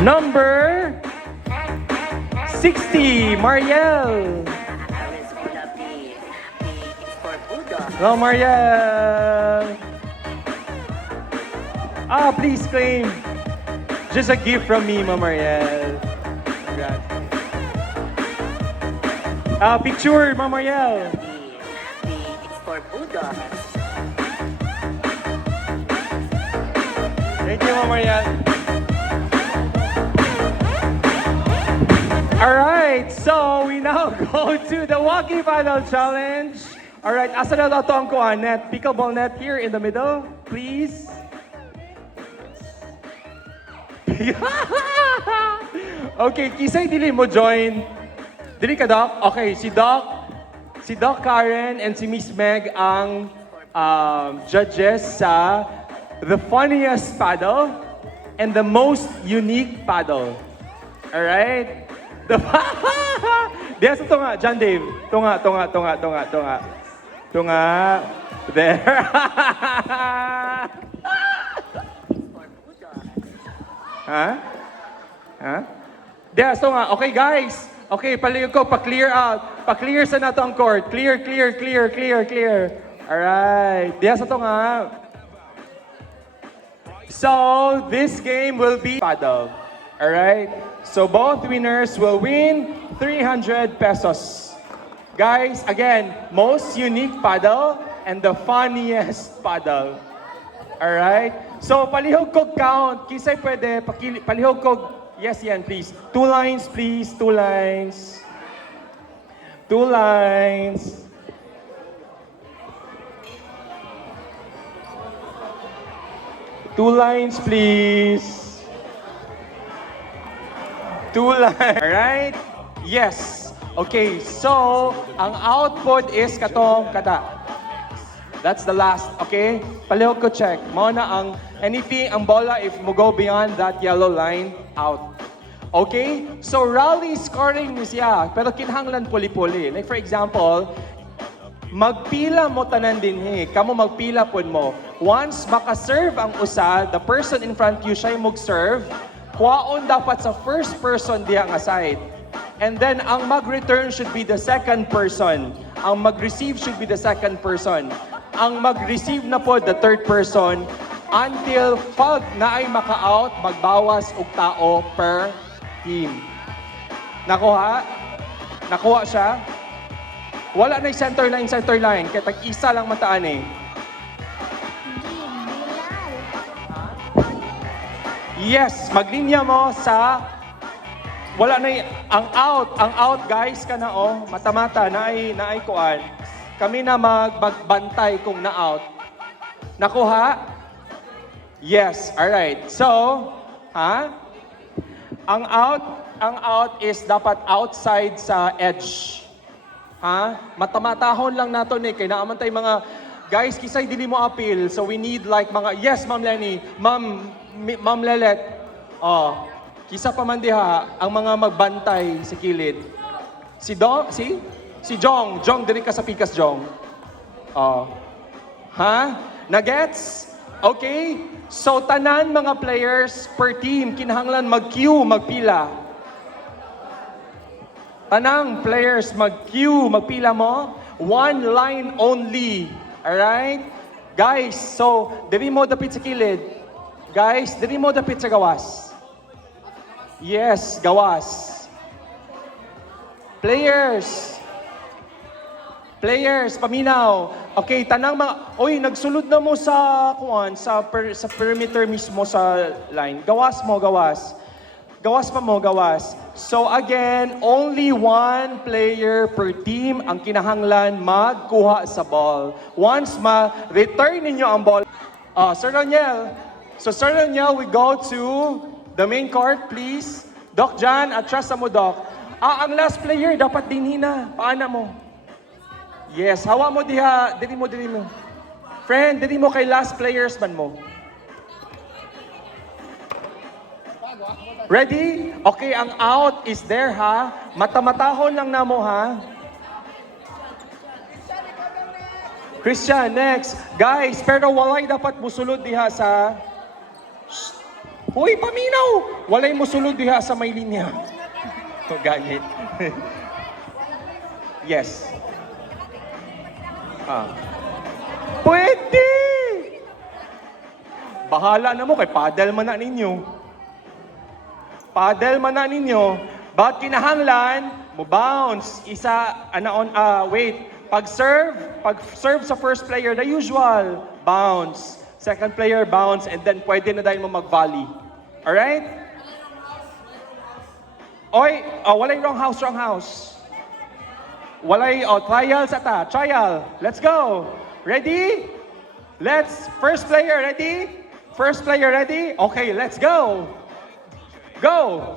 Number 60, Mariel. Hello, Mariel. Please claim. Just a gift from me, Ma Mariel. Congrats. Picture, Ma Mariel. For Buddha. Thank you, Ma Mariel. Alright, so we now go to the Walkie Paddle Challenge. Alright, asa na daw to ang kuha? Net, pickleball net here in the middle, please. Okay, kisay dili mo join. Dili ka, Doc? Okay, si Doc Karen and si Miss Meg ang judges sa the funniest paddle and the most unique paddle. Alright? Diyan sa tunga, John Dave. Tunga. There. Ha? Diyan sa tunga. Okay, guys. Okay, palihog ko, pa-clear out. Pa-clear sa nato ang court. Clear. Alright. Diyan sa tunga. So, this game will be paddle. Alright? So, both winners will win 300 pesos. Guys, again, most unique paddle and the funniest paddle. Alright? So, palihog ko count. Kisay pwede, palihog ko. Yes, yan, please. 2 lines, please. 2 lines. 2 lines. Two lines, please. 2 lines. Alright? Yes. Okay, so, ang output is katong kata. That's the last, okay? Palihog ko check. Mao na ang anything, ang bola, if mo go beyond that yellow line, out. Okay? So, rally scoring ni siya, pero kinahanglan puli-puli. Like for example, magpila mo tanan din kamo magpila pod mo. Once maka-serve ang usa, the person in front you siya mag-serve, kuwaon dapat sa first person diha nga side. And then, ang mag-return should be the second person. Ang mag-receive should be the second person. Ang mag-receive na po, the third person, until pag naay maka-out, magbawas og tao per team. Nakuha? Nakuha siya? Wala na yung center line. Kaya tag-isa lang mataan eh. Yes, maglinya mo sa wala na ang out guys kana mata-mata naay kuan. Kami na magbantay kung na-out. Nakuha? Yes, all right. So, Ang out is dapat outside sa edge. Matamatahon lang nato ni kay naaman tay mga guys kisay dili mo appeal. So we need like mga yes, Ma'am Lenny, Ma'am Lelet. Kisa pa man diha ang mga magbantay sa kilid. Si Jong diri ka sa pikas Jong. Nagets? Okay? So tanan mga players per team kinahanglan mag-queue, magpila. Tanang players mag-queue, magpila mo. One line only. Alright? Guys, so diri mo dapit sa kilid. Guys, diri mo dapit sa gawas. Yes, gawas. Players, paminaw. Okay, tanang mga nagsulod na mo sa sa perimeter mismo sa line. Gawas mo, gawas. Gawas pa mo, gawas. So again, only one player per team ang kinahanglan magkuha sa ball. Once ma-return ninyo ang ball. Sir Daniel. So Sir Daniel, we go to the main court, please. Doc Jan, atras mo, Doc. Ang last player, dapat dinhi na. Paana mo? Yes, hawa mo diha. Diri mo. Friend, diri mo kay last players man mo. Ready? Okay, ang out is there, ha? Matamatahon lang na mo, ha? Christian, next. Guys, pero walay dapat musulod diha sa... Hoy, paminaw! Walay mo sulod diha sa may linya. To ganit. Yes. Pwede! Bahala na mo kay paddle man na ninyo. Paddle man na ninyo. But kinahanglan, mo bounce. Isa, wait. Pag serve sa first player, the usual, bounce. Second player, bounce. And then pwede na dahil mo mag-volley. Alright? Oy, walay wrong house. Walay, trial sa ta. Trial. Let's go. Ready? First player, ready? First player, ready? Okay, let's go. Go.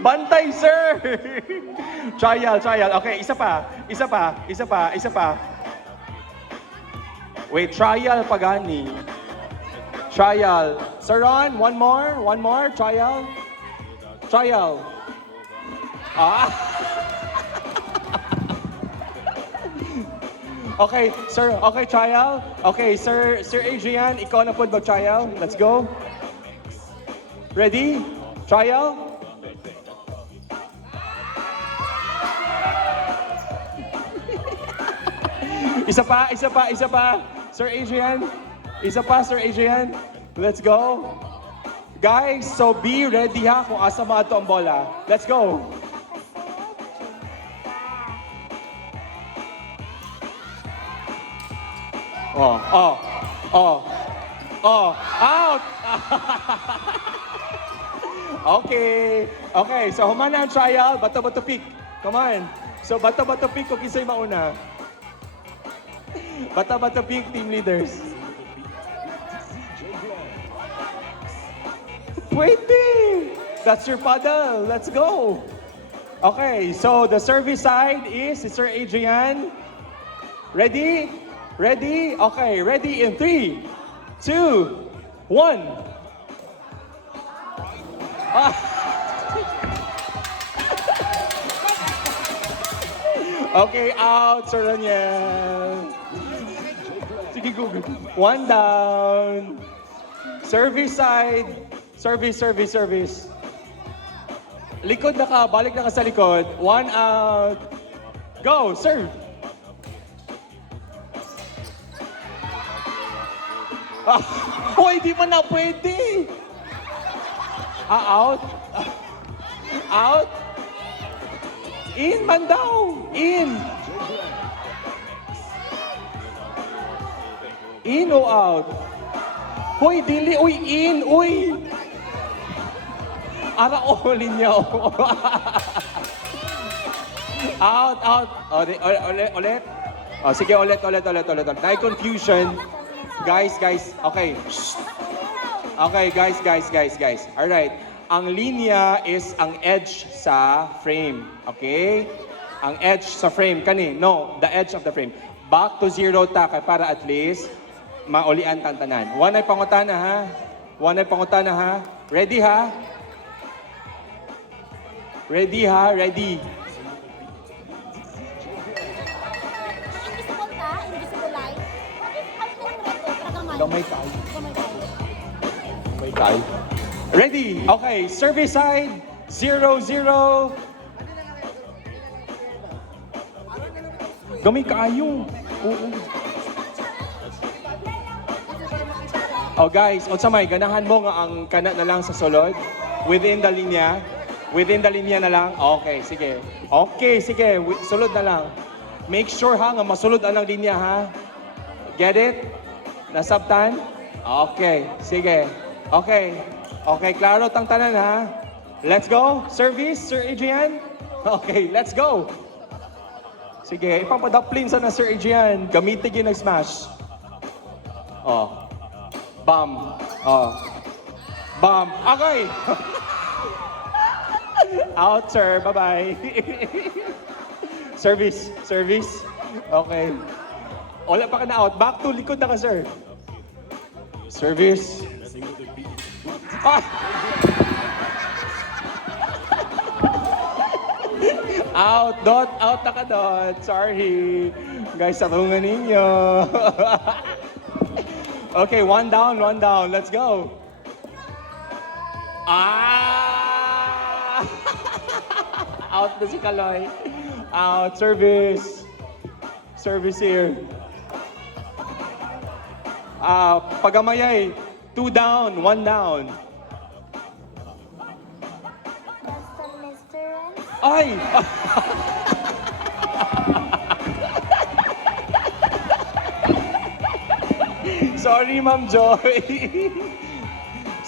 Bantay, sir. Trial. Okay, isa pa. Wait, trial pagani. Trial. Sir Ron, one more. Trial. Okay, sir. Okay, trial. Okay, Sir Adrian, ikaw na po mag-trial. Let's go. Ready? Trial. Isa pa. Sir Adrian. Isa pa, Sir Adrian. Let's go. Guys, so be ready ha kung asa maato ang bola. Let's go. Out! Okay, so humana ang trial, bato-bato pick. Come on. So bato-bato pick kung kisa'y mauna. Bato-bato pick, team leaders. Pwede! That's your paddle. Let's go. Okay, so the service side is Sir Adrian. Ready? Okay, ready in 3, 2, 1. Okay, out, Sir Daniel. Sige, go. One down. Service side. Service. Likod na ka, balik na ka sa likod. One out. Go, serve. Hoy, di man na pwede. Out. Out. In man daw. In o out? Hoy, dili. Uy, in. Uy. Ara, linya. Out. Ulit. Sige, ulit. Dahil confusion. Guys. Okay. Shh. Okay, guys. Alright. Ang linya is ang edge sa frame. Okay? Ang edge sa frame. The edge of the frame. Back to 0 ta, para at least maulian tang tanan. One ay pangutana ha. Ready ha? Ready. Invisible light. Gamay tayo. Ready? Okay, service side, 0-0. Gamay kaayo. Oo. Guys, unsa may ganahan mo nga ang kana na lang sa sulod? Within the linya? Within the linya na lang? Okay, sige. Sulod na lang. Make sure ha nga masulod ang linya ha. Get it? Nasabtan? Okay, sige. Okay, klaro tang tanan ha. Let's go. Service, Sir Adrian. Okay, let's go. Sige, ipapadaplin sa na Sir Adrian. Gamitin yung nag-smash. Bam. Okay. Out, sir. Bye-bye. Service. Okay. Wala pa ka na out. Back to likod na ka, sir. Service. Out na ka, Dot. Sorry. Guys, sarungan ninyo. Okay, one down. Let's go. Ah! Out na si Kaloy. Out. Service. Service here. Pagamayay. 2 down, 1 down. Basta Mr. Ren. Ay! Sorry, Ma'am Joy.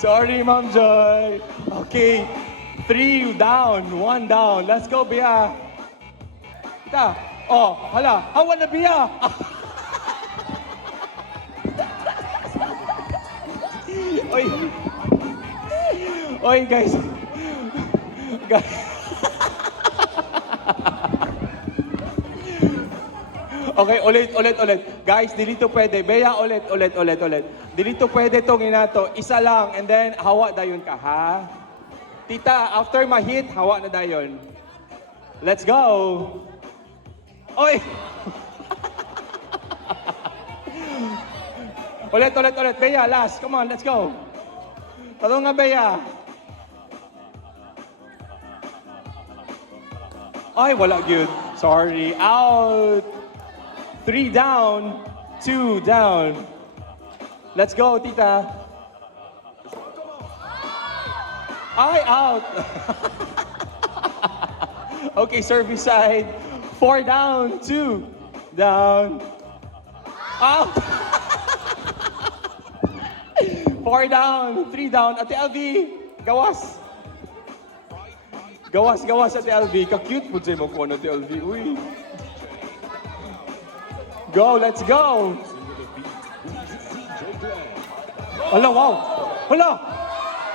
Sorry, Ma'am Joy. Okay. 3 down, 1 down. Let's go, Bia. Kita. Oh, hala. Hawa na, Bia. Oy. Oy, guys. Guys. Okay, ulit. Guys, dito pwede. Bea, ulit. Dito pwede itong inato. Isa lang, and then hawa dayon ka, ha? Tita, after ma-hit, hawa na dayon. Let's go! Oy! ulit. Bea, last. Come on, let's go. Talo nga, Bea. Ay, wala good. Sorry. Out. 3 down, 2 down. Let's go, Tita. Ay, out. Okay, service side. 4 down, 2 down. Out. 4 down, 3 down. Ate LV, gawas. Gawas, Ate LV. Ka-cute po sa'yo mo po, Ate LV. Uy. Go, let's go! Hala, wow! Hala!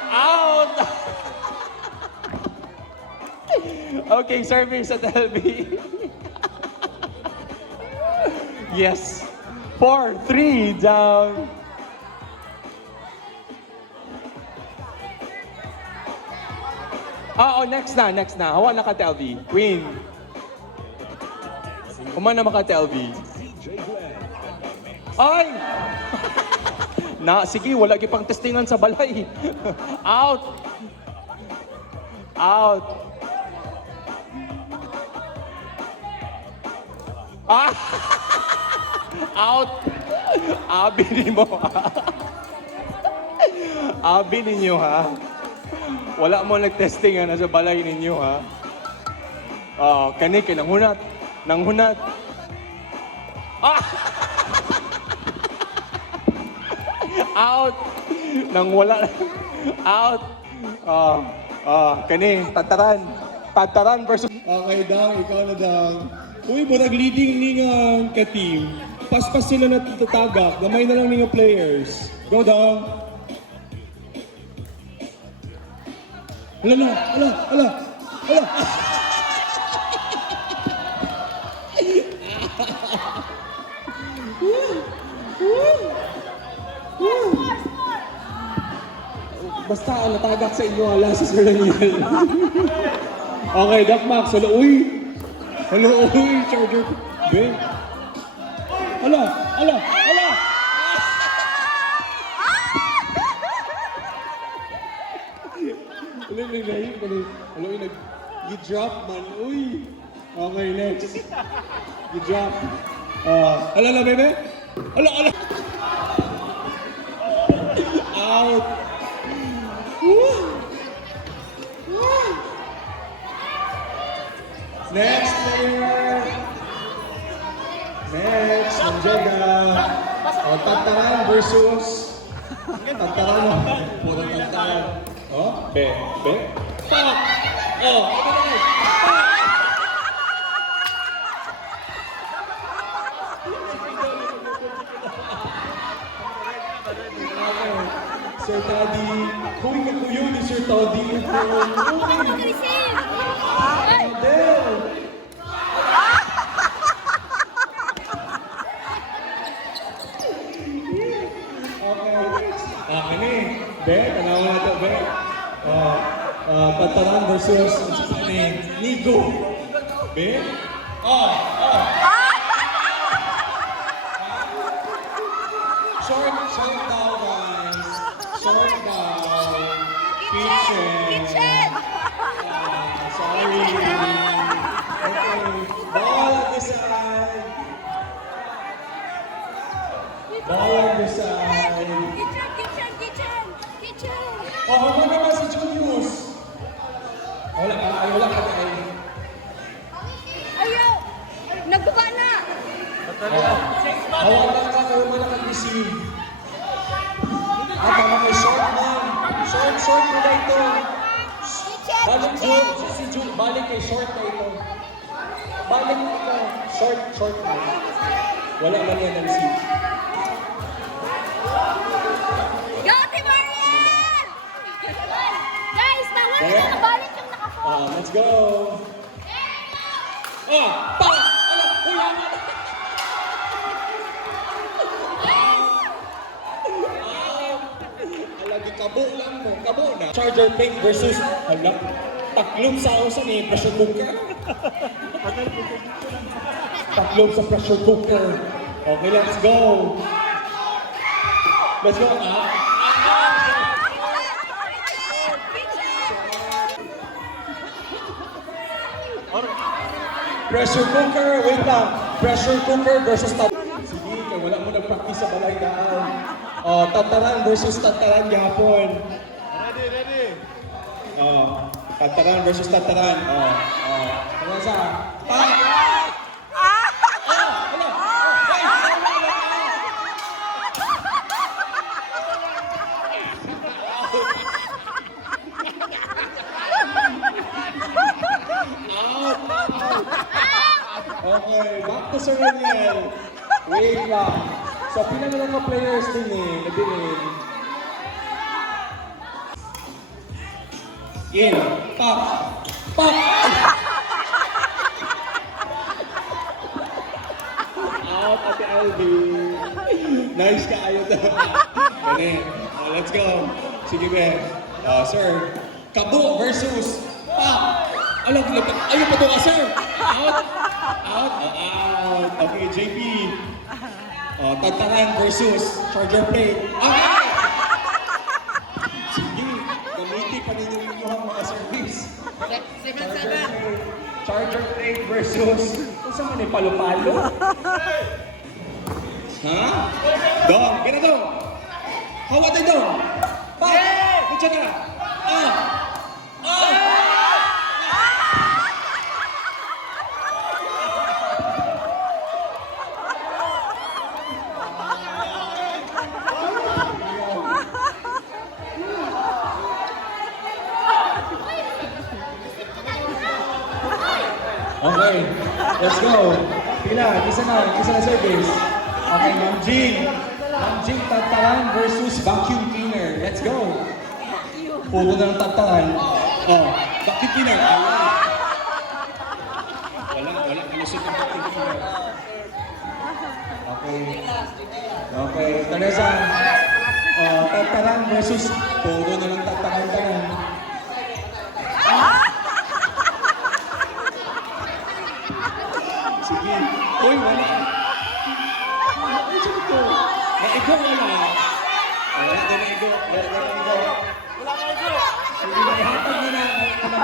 Out! Okay, service at LB. Yes. 4, 3 down. Next na. Hawa na ka, LB. Queen. Kumana na ka, LB. Ay! Sige, wala pang testingan sa balay. Out! Ah! Out! Abi mo, ha? Abi ninyo, ha? Wala mo nag-testing na sa balay ninyo, ha? Kani, nanghunat. Ah! Out! Nang wala. Out! Kani, tataran versus... Okay, Dang, ikaw na, Dang. Uy, murag leading ni nga ka-team. Paspas sila na tatagak. Gamay na lang ni nga players. Go, Dang. Ala. Basta natagak sa inyo, ala sa Sir Daniel. Okay, Doc Max. Hala, uy, charger. Ben. Ala. Hala, you-drop man, uy. Okay, next. You-drop. Ala, bebe. Ala. Out. Next player. Next, Manjega. Tataran versus... Tataran mo. Puro tataran. Be. Pak! Pak! Sir Toddy. Huy, kakuyo ni Sir Toddy. Mag-receive! Kani, Be, tanawa na ito, Be. Tataran versus Nigo. Be? Short daw, guys. Short daw. Kitchen. Sorry. Okay. Ball on the side. Ball on the side. Oh, ano naman si Julius? Wala ka. Ayaw! Nagbaba na! Hawak lang ka, kayo mo nakag-receive. Tama kay short man. Short mo na ito. Balik si June, balik kay short na ito. Balik ito. Short na. Wala man yan na-receive. Go, Team Marian! Guys, bawal na nakabalik yung nakapo. Let's go. Pa! Wala na. Lagi kabo lang mo. Kabo na. Charger pick versus taklom sa usan ni pressure cooker. Taklom sa pressure cooker. Okay, let's go. Let's go. Pressure cooker, wait lang. Pressure cooker versus sige, kaya wala mo nag-practice sa balay daan. Tataran versus tataran gapon. Ready. Tataran versus tataran. Ano sa? Okay, back to Sir Raniel. Wait lang. So, pila na lang mga players din nabilin. In. Pop. Out, Ate Albi. Nice ka, ayaw na. Ganun. Let's go. Sige, Ben. Sir. Kabo versus Pop. Ayaw pa to ka, sir. Out. Okay, JP. Tataran versus Charger Plate. Okay! Sige, gamitin pa ninyo yung mga service. Charger Plate versus... Kung saan man palo-palo? Ha? Dong, gina dong! Hawat ay dong! Pa! Kutsa ka! Okay, let's go. Isa na service. Okay, Ma'am Jing Tataran versus vacuum cleaner. Let's go. Puro na ng Tataran. Vacuum cleaner. Wala. Kalusot ng vacuum cleaner. Okay, Teresa. Tataran versus puro na ng Tataran. Sige. Uy, wala. Ito. Na-ego wala. Wala na ego. Sige, ihatag mo na.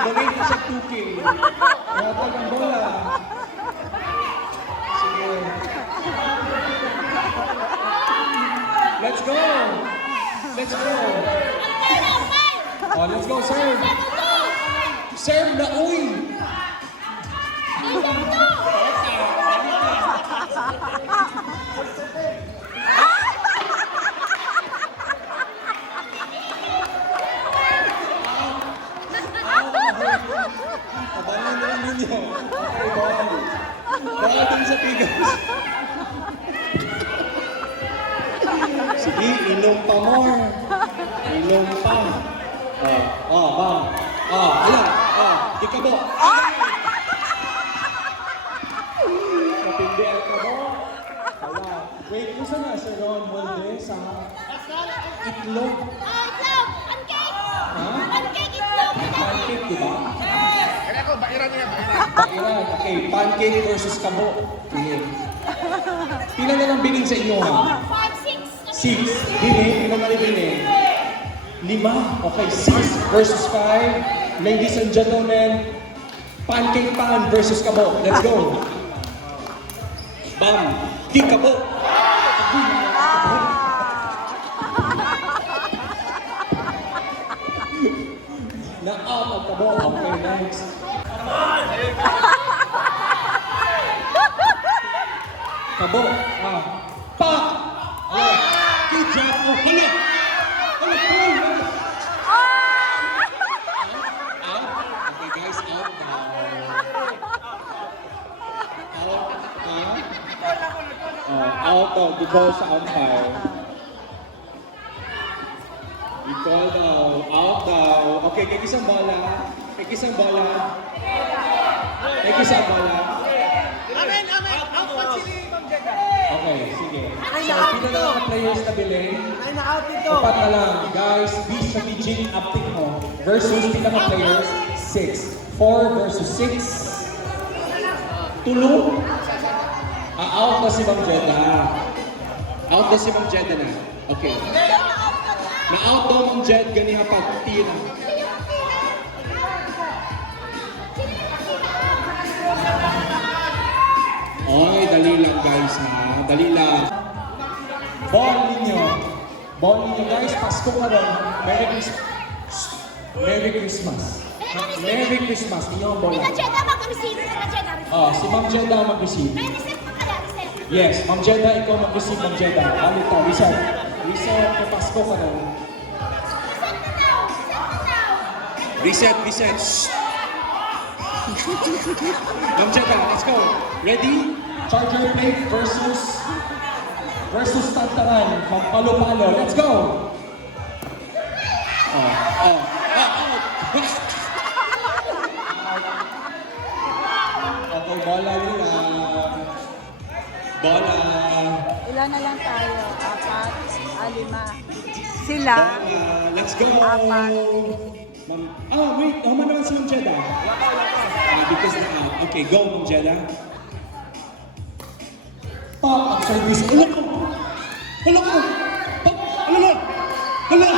Donate ko sa 2K. Ihatag ang bola. Sige. Let's go. Let's go, serve. Serve na, uy. Abangan na lang ninyo. Okay, bawal. Bawal din sa pigas. Sige, inom pa more. Inom pa. Bang. Ayan. Ikabo. Matindi ang kabo. Wala. Wait, gusto na si Ron Molde sa itlog. Itlog! Pancake! Ha? Pancake itlog! Pancake, di ba? Bakiran. Okay, pancake versus kabo. Pila na lang bilhin sa inyo, ha? 5, 6. 6. Bini, ilan na ni Bini? 5. Okay, 6 versus 5. Ladies and gentlemen, Pancake Pan versus Kabo. Let's go. Bam! Di Kabo! Na-out ang Kabo. Okay, next. Kabo. Pa! Good job. Oh, hala! Hala, Paul! Out? Okay, guys, out now. Out daw, di call sa umpire. Di call daw, out daw. Okay, kay isang bola. Kay isang bola. Kay isang bola. Amen, amen. Out pa sila Ma'am Jeda. Okay, sige. So, pila na lang ang players na bilhin. Ay, na-out dito. Apat na lang. Guys, be strategic uptick mo. Versus pila na players? 6. 4 versus 6. Tulo. Out na si Ma'am Jeda. Out na si Ma'am Jeda na. Okay. Na-out daw Ma'am Jed, ganiha pag tira. Oy, dali lang guys ha. Dali lang. Ball ninyo. Ball ninyo guys. Pasko ka ron. Merry Christmas. Merry Christmas. Merry Christmas. Inyo ang bola. Ina Jeda, mag-receive. Ina Jeda, receive. Oh, si Ma'am Jeda ang mag-receive. May receive pa kaya, receive. Yes, Ma'am Jeda, ikaw mag-receive, Ma'am Jeda. Balik ka, reset. Reset, kay Pasko ka ron. Reset na now. Reset na now. Reset, reset. Shh. Ma'am Jeda, let's go. Ready? Charger plate versus Tantaran. Palo-palo. Let's go. Oh. Okay, bola nila. Bola. Ilan na lang tayo? 4, 5. Sila? Let's go. 4. Ma'am, wait. Naman naman si Ma'am Jeda. Because na out. Okay, go, Ma'am Jeda. Up service. Hala ko! Hala ko! Hala! Hala!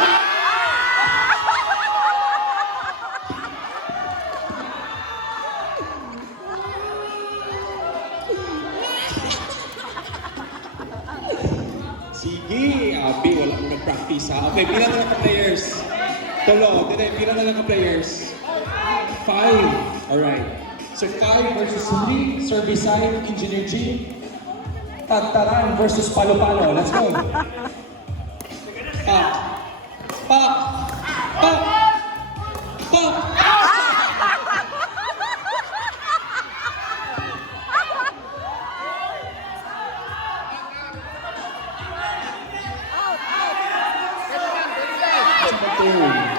Sige, abi, wala akong nag-practice ha. Okay, pila na lang ka-players. Tolo, pila na lang ka-players. 5. Alright. So 5 versus 3, service side, Engineer G. Tantaran versus Palo-Palo. Let's go. Pak. Pak. Pak. Pak.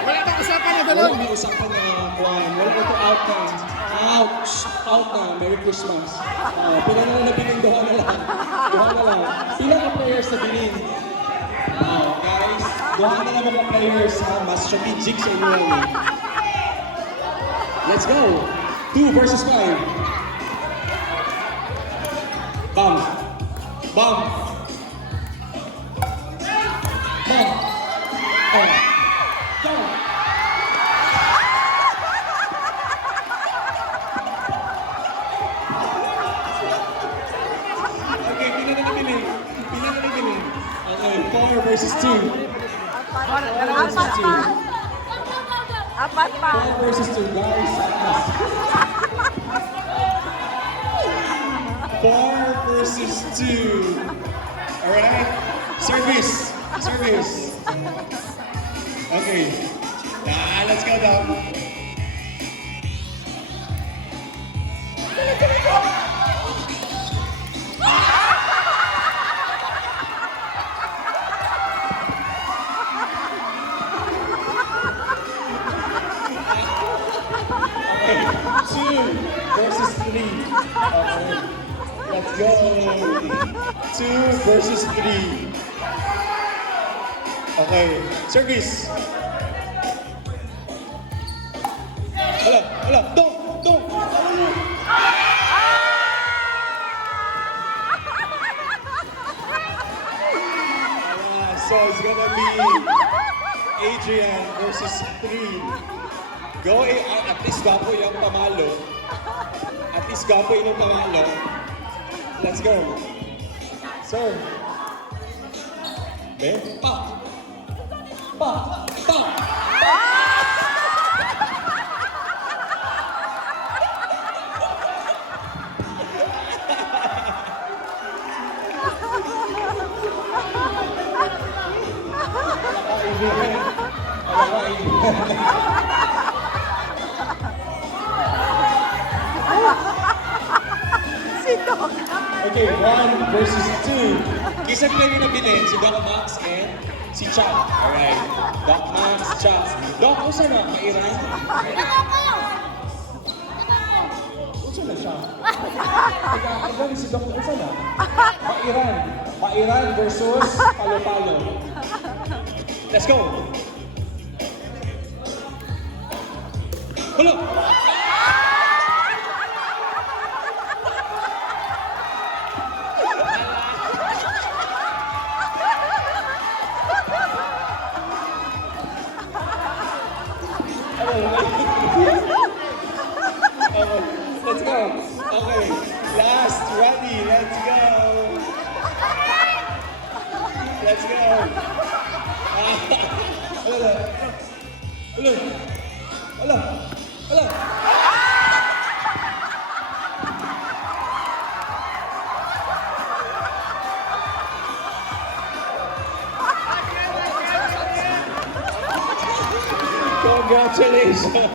Wala na usapan na Wala may usapan na kuhan. Wala ko out na. Ouch! Out na. Merry Christmas. Pila na lang nabiling. Duha na lang. Duha na lang. Pila ka players na bilin? Guys, duha na lang mga players ha. Mas strategic sa inyo lang eh. Let's go! 2 versus 5. Bam! Bam! Bam! Oh! Go! Okay, pila na nabili. Pila na nabili. Okay, 4 versus 2. 4 pa. 4 versus 2, guys. 4 versus 2. Alright? Service. Service. Okay. Let's go down. Okay. 2 versus 3. Okay. Let's go. 2 versus 3. Okay. Service. Hala. Don't. So it's gonna be Adrian versus 3. Go, at least gapo yung pamalo. At least gapo yung pamalo. Let's go. Sir. Ben, pa. Pa. Pa. Okay, 1 versus 2. Kisang player na bilhin, si Doc Max and si Chuck. Alright. Doc Max, Chuck. Doc, kung saan na? Mairan? Kung saan na siya? Teka, si Doc, kung saan na? Mairan. Mairan versus Palo-Palo. Let's go! Hello! Let's go. Okay. Last. Ready. Let's go. Let's go. Hello. Hello. Hello. Hello.